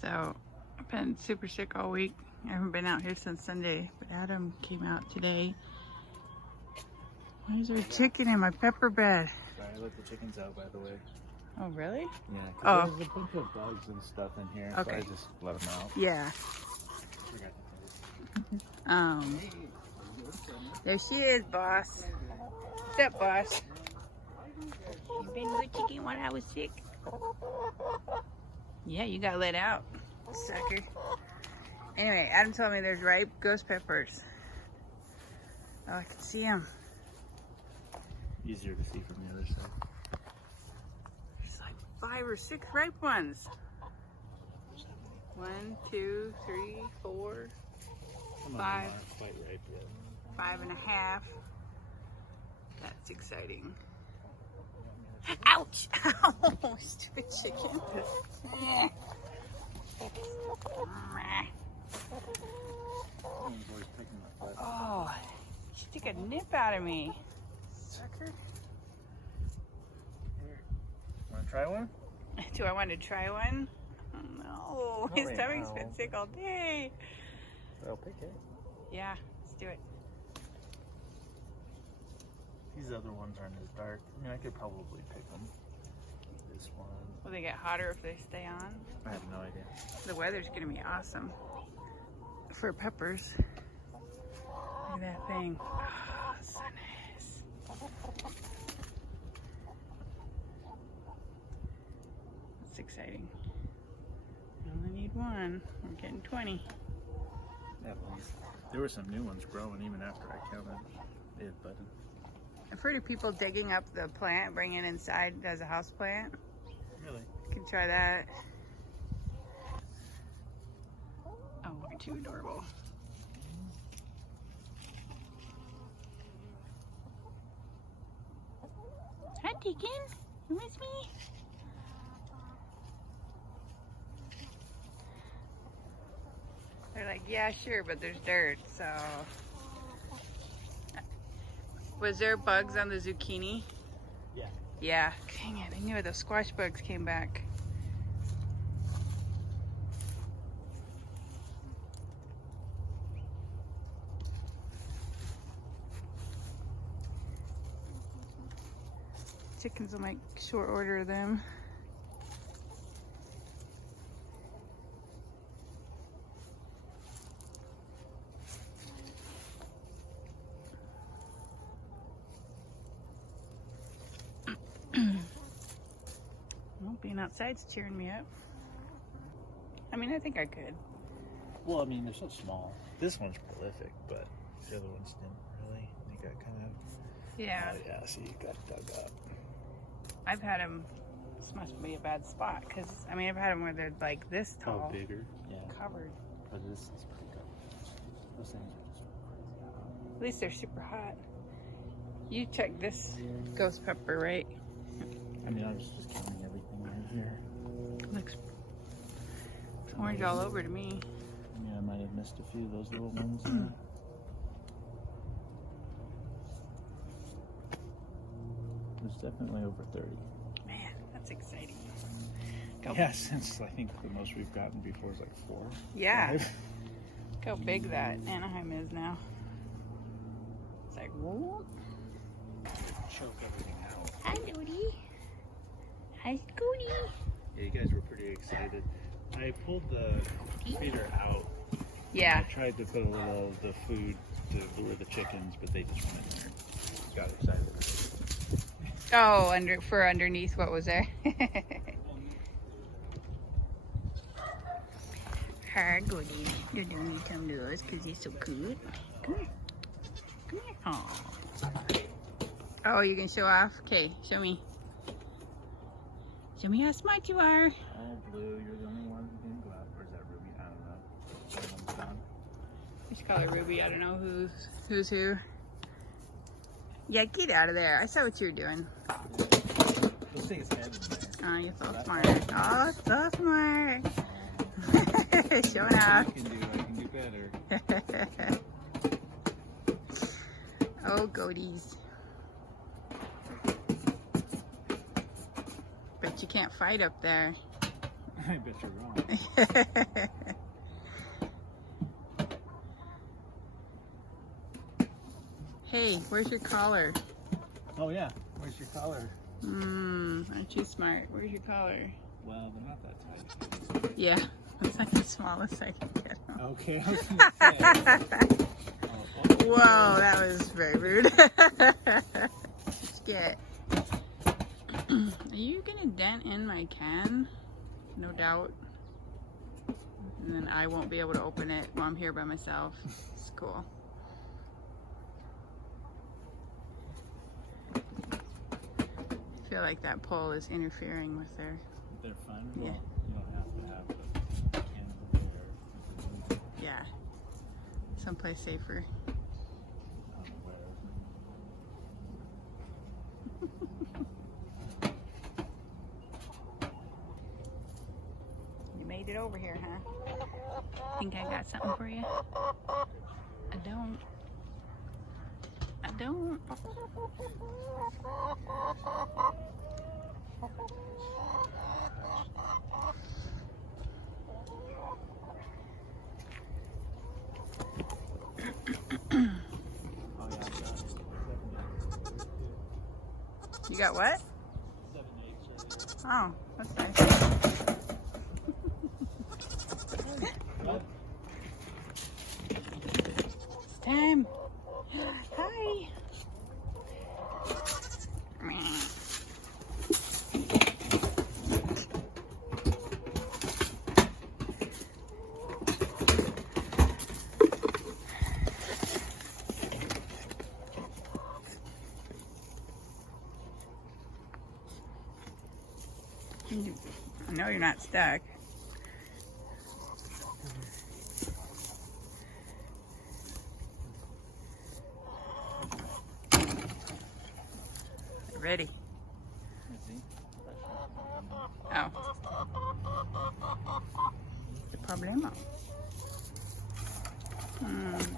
So I've been super sick all week. I haven't been out here since Sunday, but Adam came out today. Where's our chicken in my pepper bed? Sorry, I let the chickens out, by the way. Oh, really? Yeah, Oh. there's a bunch of bugs and stuff in here, Okay. so I just let them out. Yeah. There she is, boss. What's up, boss? You been good chicken while I was sick? Yeah, you got let out, sucker. Anyway, Adam told me there's ripe ghost peppers. Oh, I can see them. Easier to see from the other side. There's like 5 or 6 ripe ones. 1, 2, 3, 4, Some 5. of them aren't quite ripe yet. 5.5. That's exciting. Ouch! Ow! Stupid chicken. Someone's always picking my butt. Oh, she took a nip out of me. Sucker. Here. Want to try one? Do I want to try one? Oh, no, Not his right stomach's now. been sick all day. I'll pick it. Yeah, let's do it. These other ones aren't as dark. I mean, I could probably pick them. This one. Will they get hotter if they stay on? I have no idea. The weather's gonna be awesome for peppers. Look at that thing. Oh, so nice. That's exciting. I only need one. I'm getting 20. At least. There were some new ones growing even after I counted. They had budded. I've heard of people digging up the plant, bringing it inside as a house plant. Really? You can try that. Oh, we're too adorable. Hi, Deacon. You miss me? They're like, yeah, sure, but there's dirt, so. Was there bugs on the zucchini? Yeah. Yeah. Dang it, I knew it. The squash bugs came back. Chickens will make short order of them. Well, being outside's cheering me up. I mean, I think I could. Well, I mean, they're so small. This one's prolific, but the other ones didn't really. They got kind of. Yeah. Oh, yeah, see, you got dug up. I've had them. This must be a bad spot because I mean I've had them where they're like this tall, Oh, bigger. Yeah. covered. But this is pretty good. Those things are just crazy. At least they're super hot. You check this ghost pepper, right? I mean, I was just counting everything right here. Looks orange all over to me. Yeah, I might have missed a few of those little ones there. There's definitely over 30. Man, that's exciting. Go, Yeah, since I think the most we've gotten before is like 4. Yeah. 5. Look how big that Anaheim is now. It's like, whoa. Choke everything out. Hi, Doody. Hi, Scooty. Yeah, you guys were pretty excited. I pulled the feeder out. Yeah. I tried to put a little of the food to lure the chickens, but they just went in there. Got excited. Oh, for underneath what was there? Hi, Goody. You're doing you come to us because he's so cute. Come here. Come here. Aw. Oh, you can show off? Okay, show me. Show me how smart you are. Oh, Blue, you're the only one who didn't go out. Where's that Ruby? I don't know. Someone's gone. Just call her Ruby. I don't know who's who. Yeah, get out of there. I saw what you were doing. He'll stay his head in there. Oh, you're so smart. Oh, so smart. Showing off. I can do better. Oh, goaties. But you can't fight up there. I bet you're wrong. Hey, where's your collar? Oh yeah, where's your collar? Aren't you smart? Where's your collar? Well, they're not that tight. Yeah, it's like the smallest I can get them. Okay, I was gonna say. Whoa, that was very rude. Just get. Are you gonna dent in my can? No doubt. And then I won't be able to open it while I'm here by myself. It's cool. I feel like that pole is interfering with their. They're fun. Yeah. Well, you don't have to have the can there. Yeah. Someplace safer. You made it over here, huh? Think I got something for you? I don't. I don't. You got what? 7 eggs right Oh, that's nice. here. It's time. Hi. I know you're not stuck. Ready. Oh. The problema.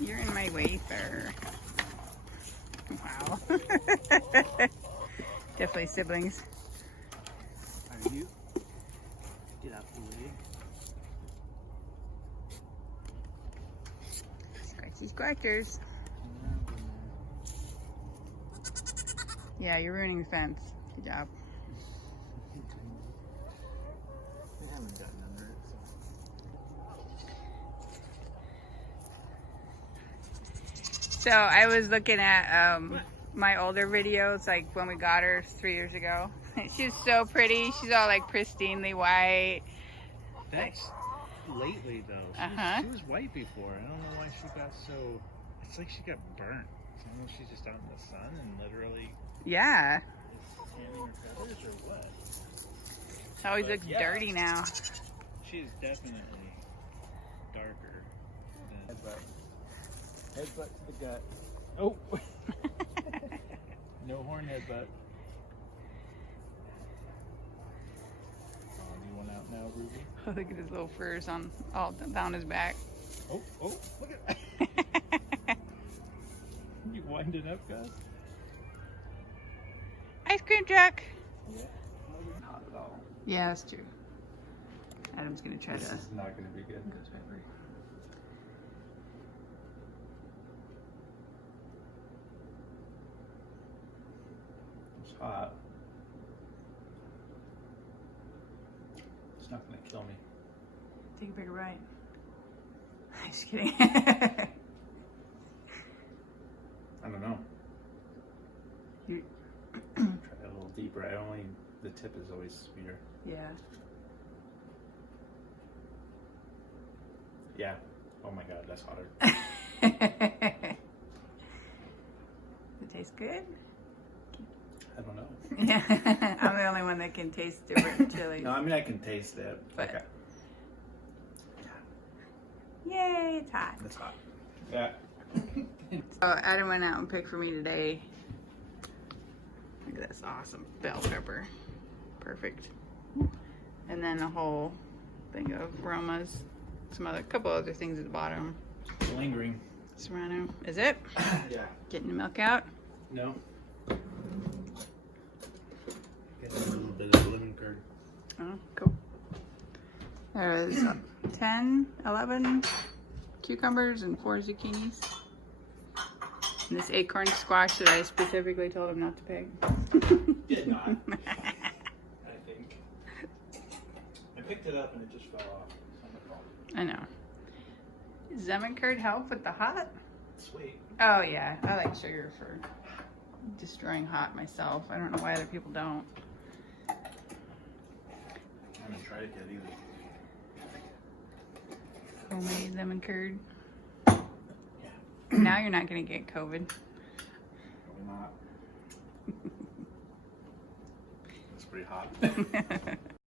You're in my way, sir. Wow. Definitely siblings. Are you? Get out the way. Scratchy squackers. Yeah, you're ruining the fence. Good job. They haven't gotten under it, So I was looking at my older videos, like when we got her 3 years ago. She's so pretty. She's all like pristinely white. That's lately though. She was white before. I don't know why she got so. It's like she got burnt. I don't know if she's just out in the sun and literally. Yeah. Is tanning her feathers or what? She always looks dirty now. She's definitely darker than headbutt. Headbutt to the gut. Oh. No horn headbutt. Do you want out now, Ruby? Oh, look at his little furs on all down his back. Oh, look at that. You winding up, guys? Ice cream truck. Yeah. Not at all. Yeah, that's true. Adam's gonna try This to. is not going to be good. It's hot. It's not going to kill me. Take a bigger bite. Just kidding. I don't know. You, Try it a little deeper. The tip is always sweeter. yeah. Yeah. Oh my god, that's hotter. It tastes good? I don't know. Yeah. I'm the only one that can taste different chilies. No, I mean I can taste it. But- Okay. Yay, it's hot. It's hot. Yeah. So Adam went out and picked for me today. Look at this awesome bell pepper. Perfect. And then a whole thing of aromas. Couple other things at the bottom. Lingering. Serrano. Is it? Yeah. Getting the milk out? No. Get a little bit of lemon curd. Oh, cool. There was 10, 11 cucumbers and 4 zucchinis. And this acorn squash that I specifically told him not to pick. Did not. I think. I picked it up and it just fell off. I know. Does lemon curd help with the hot? Sweet. Oh yeah, I like sugar for destroying hot myself. I don't know why other people don't. I haven't tried it yet either. Homemade lemon curd. Yeah. Now you're not gonna get COVID. Probably not. It's pretty hot.